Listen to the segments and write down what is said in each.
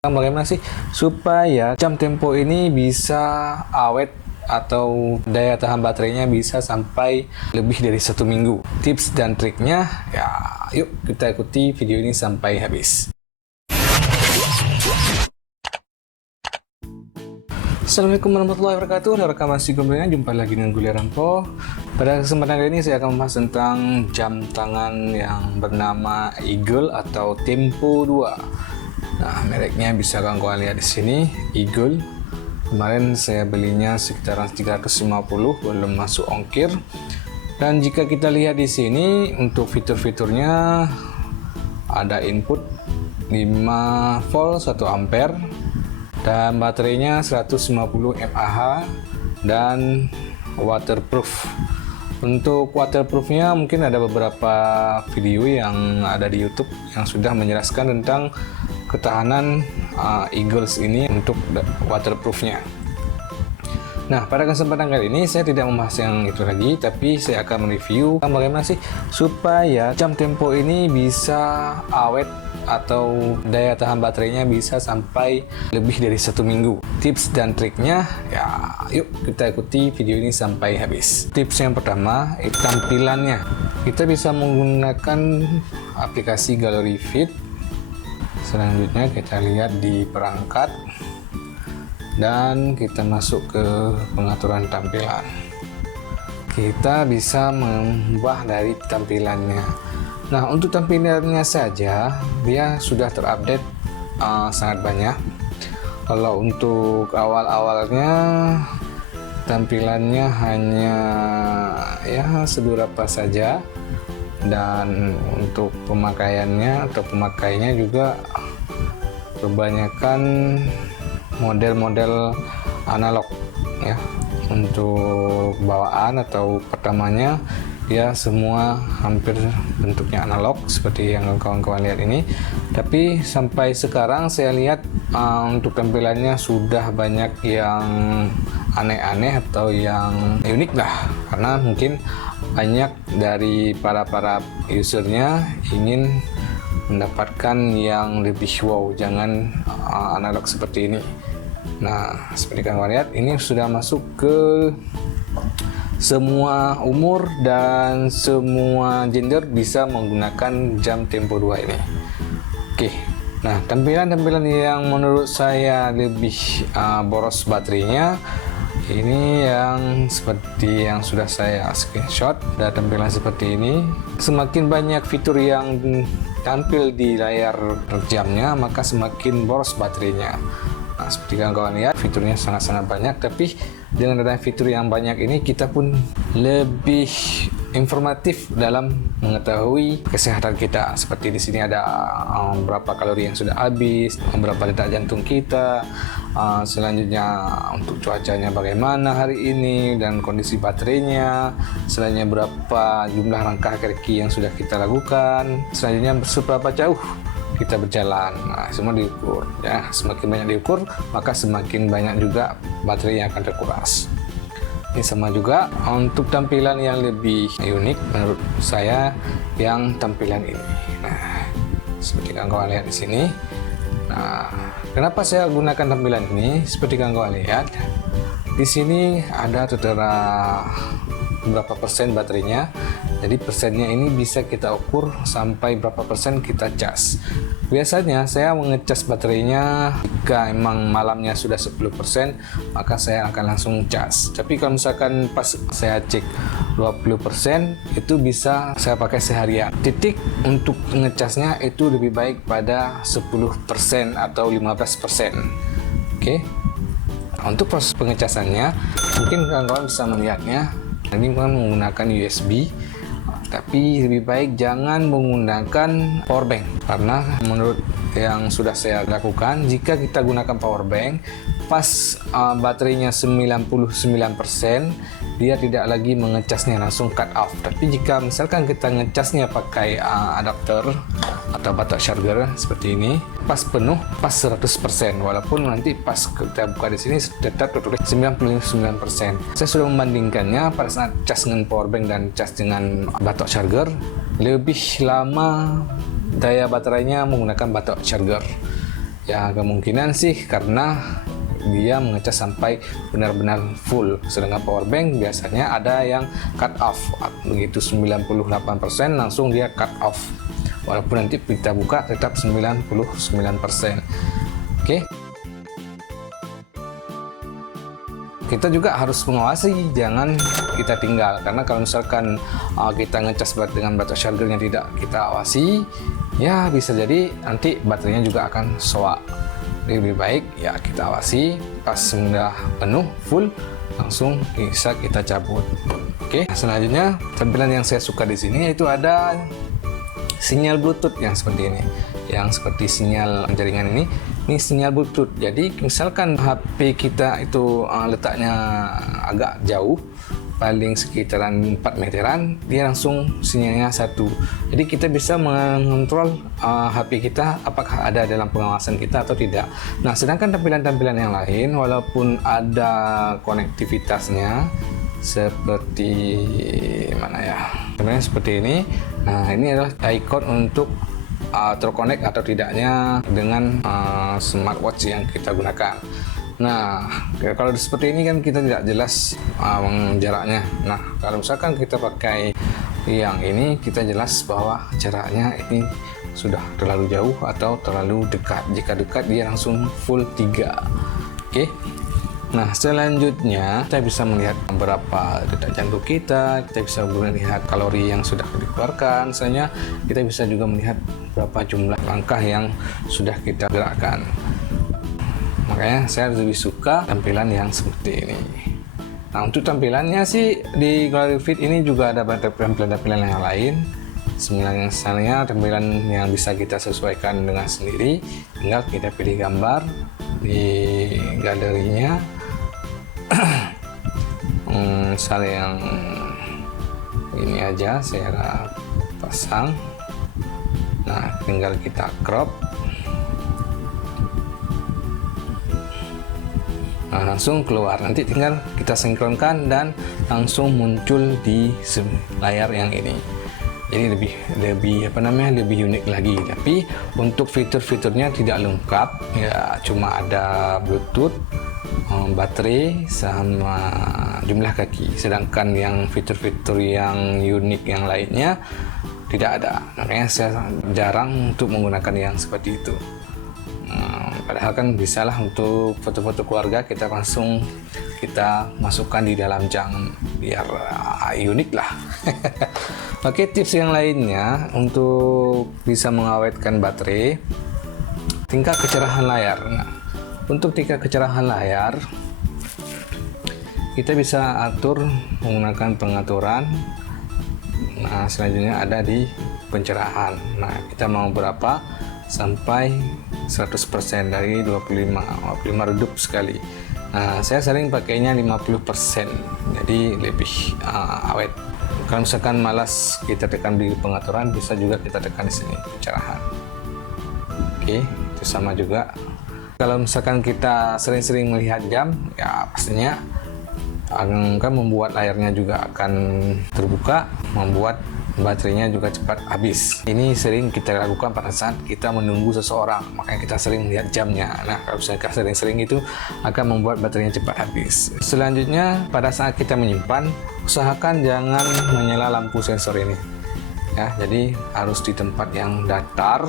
Bagaimana sih supaya jam tempo ini bisa awet atau daya tahan baterainya bisa sampai lebih dari 1 minggu. Tips dan triknya ya, yuk kita ikuti video ini sampai habis. Assalamualaikum warahmatullahi wabarakatuh. Rekan masih kembali jumpa lagi dengan Guli Rampo. Pada kesempatan kali ini saya akan membahas tentang jam tangan yang bernama Eagle atau Tempo 2. Nah, mereknya bisa kalian lihat di sini, Eagle. Kemarin saya belinya sekitaran 350, belum masuk ongkir. Dan jika kita lihat di sini untuk fitur-fiturnya ada input 5 volt 1 ampere dan baterainya 150 mAh dan waterproof. Untuk waterproofnya mungkin ada beberapa video yang ada di YouTube yang sudah menjelaskan tentang ketahanan Eagles ini untuk waterproofnya. Nah, pada kesempatan kali ini saya tidak membahas yang itu lagi, tapi saya akan mereview bagaimana sih supaya jam tempo ini bisa awet atau daya tahan baterainya bisa sampai lebih dari 1 minggu. Tips dan triknya ya, yuk kita ikuti video ini sampai habis. Tips yang pertama, tampilannya. Kita bisa menggunakan aplikasi Gallery Fit. Selanjutnya kita lihat di perangkat dan kita masuk ke pengaturan tampilan. Kita bisa mengubah dari tampilannya. Nah, untuk tampilannya saja dia sudah terupdate sangat banyak. Kalau untuk awal-awalnya tampilannya hanya ya seberapa saja, dan untuk pemakaiannya atau pemakainya juga kebanyakan model-model analog ya. Untuk bawaan atau pertamanya ya semua hampir bentuknya analog seperti yang kawan-kawan lihat ini. Tapi sampai sekarang saya lihat untuk tampilannya sudah banyak yang aneh-aneh atau yang unik lah, karena mungkin banyak dari para usernya ingin mendapatkan yang lebih wow, jangan analog seperti ini. Nah, seperti kalian lihat ini sudah masuk ke semua umur dan semua gender bisa menggunakan jam Tempo 2 ini. Oke. Nah, tampilan-tampilan yang menurut saya lebih boros baterainya ini yang seperti yang sudah saya screenshot. Ada tampilan seperti ini. Semakin banyak fitur yang tampil di layar jamnya, maka semakin boros baterainya. Nah, seperti yang kawan lihat, fiturnya sangat-sangat banyak, tapi dengan adanya fitur yang banyak ini kita pun lebih informatif dalam mengetahui kesehatan kita. Seperti di sini ada berapa kalori yang sudah habis, berapa detak jantung kita, selanjutnya untuk cuacanya bagaimana hari ini dan kondisi baterainya, selanjutnya berapa jumlah langkah kaki yang sudah kita lakukan, selanjutnya seberapa jauh kita berjalan. Nah, semua diukur ya. Semakin banyak diukur, maka semakin banyak juga baterai yang akan terkuras. Ini sama juga untuk tampilan yang lebih unik menurut saya yang tampilan ini. Nah, seperti kawan-kawan lihat di sini. Nah, kenapa saya gunakan tampilan ini? Seperti kawan-kawan lihat di sini ada tertera berapa persen baterainya. Jadi persennya ini bisa kita ukur sampai berapa persen kita cas. Biasanya saya mengecas baterainya jika emang malamnya sudah 10%, maka saya akan langsung cas. Tapi kalau misalkan pas saya cek 20%, itu bisa saya pakai seharian. Titik untuk ngecasnya itu lebih baik pada 10% atau 15%. Oke. Untuk proses pengecasannya, mungkin kawan-kawan bisa melihatnya. Ini kan menggunakan USB. Tapi lebih baik jangan menggunakan power bank, karena menurut yang sudah saya lakukan, jika kita gunakan power bank pas baterainya 99%, dia tidak lagi mengecasnya, langsung cut off. Tapi jika misalkan kita ngecasnya pakai adapter atau batok charger seperti ini, pas penuh, pas 100%, walaupun nanti pas kita buka di sini tetap tertulis 99%. Saya sudah membandingkannya pada saat cas dengan power bank dan cas dengan batok charger, lebih lama daya baterainya menggunakan batok charger. Ya kemungkinan sih karena dia mengecas sampai benar-benar full, sedangkan power bank biasanya ada yang cut off. Begitu 98% langsung dia cut off, walaupun nanti kita buka tetap 99%. Oke. Kita juga harus mengawasi, jangan kita tinggal, karena kalau misalkan kita ngecas dengan baterai charger yang tidak kita awasi, ya bisa jadi nanti baterainya juga akan soak. Lebih baik ya kita awasi, pas sudah penuh full langsung bisa kita cabut. Oke, selanjutnya tampilan yang saya suka di sini yaitu ada sinyal Bluetooth yang seperti ini, yang seperti sinyal jaringan ini sinyal Bluetooth. Jadi misalkan HP kita itu letaknya agak jauh, paling sekitaran 4 meteran, dia langsung sinyalnya 1. Jadi kita bisa mengontrol HP kita apakah ada dalam pengawasan kita atau tidak. Nah, sedangkan tampilan-tampilan yang lain walaupun ada konektivitasnya seperti mana ya, sebenarnya seperti ini. Nah, ini adalah icon untuk terkonek atau tidaknya dengan smartwatch yang kita gunakan. Nah, kalau seperti ini kan kita tidak jelas jaraknya. Nah, kalau misalkan kita pakai yang ini, kita jelas bahwa jaraknya ini sudah terlalu jauh atau terlalu dekat. Jika dekat, dia langsung full 3. Oke. Nah, selanjutnya kita bisa melihat berapa detak jantung kita bisa melihat kalori yang sudah dikeluarkan. Misalnya, kita bisa juga melihat berapa jumlah langkah yang sudah kita gerakkan. Makanya saya lebih suka tampilan yang seperti ini. Nah, untuk tampilannya sih di Gallery Fit ini juga ada tampilan-tampilan yang lain. Misalnya tampilan yang bisa kita sesuaikan dengan sendiri, tinggal kita pilih gambar di galerinya. Misal yang ini aja saya pasang. Nah, tinggal kita crop. Nah, langsung keluar. Nanti tinggal kita sinkronkan dan langsung muncul di layar yang ini. Jadi lebih unik lagi. Tapi untuk fitur-fiturnya tidak lengkap. Ya, cuma ada Bluetooth, baterai sama jumlah kaki. Sedangkan yang fitur-fitur yang unik yang lainnya tidak ada. Makanya saya jarang untuk menggunakan yang seperti itu. Padahal kan bisalah untuk foto-foto keluarga kita langsung kita masukkan di dalam jam biar unik lah. Oke, tips yang lainnya untuk bisa mengawetkan baterai, tingkat kecerahan layar. Nah, untuk tingkat kecerahan layar kita bisa atur menggunakan pengaturan. Nah, selanjutnya ada di pencerahan. Nah, kita mau berapa sampai 100% dari 25 redup sekali. Nah, saya sering pakainya 50%, jadi lebih awet. Kalau misalkan malas kita tekan di pengaturan, bisa juga kita tekan di sini pencerahan. Oke, itu sama juga. Kalau misalkan kita sering-sering melihat jam, ya pastinya akan membuat layarnya juga akan terbuka, membuat baterainya juga cepat habis. Ini sering kita lakukan pada saat kita menunggu seseorang, makanya kita sering melihat jamnya. Nah, kalau misalkan sering-sering itu akan membuat baterainya cepat habis. Selanjutnya, pada saat kita menyimpan, usahakan jangan menyala lampu sensor ini. Ya, jadi harus di tempat yang datar,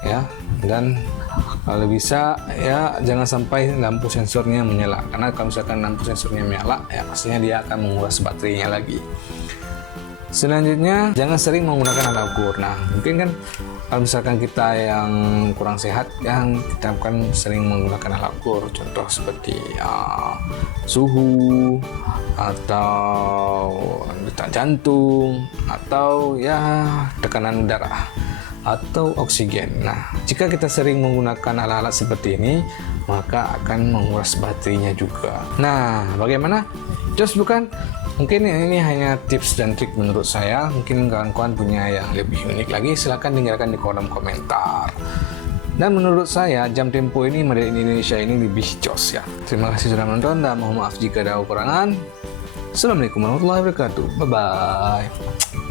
ya, dan kalau bisa ya jangan sampai lampu sensornya menyala, karena kalau misalkan lampu sensornya menyala, ya pastinya dia akan menguras baterainya lagi. Selanjutnya, jangan sering menggunakan alat ukur. Nah, mungkin kan kalau misalkan kita yang kurang sehat, yang kita kan sering menggunakan alat ukur, contoh seperti suhu atau detak jantung atau ya tekanan darah atau oksigen. Nah, jika kita sering menggunakan alat-alat seperti ini, maka akan menguras baterainya juga. Nah, bagaimana? Just bukan? Mungkin ini hanya tips dan trik menurut saya. Mungkin kawan-kawan punya yang lebih unik lagi, silahkan tinggalkan di kolom komentar. Dan menurut saya, jam tempo ini Made in Indonesia ini lebih jos ya. Terima kasih sudah menonton dan mohon maaf jika ada kekurangan. Assalamualaikum warahmatullahi wabarakatuh. Bye-bye.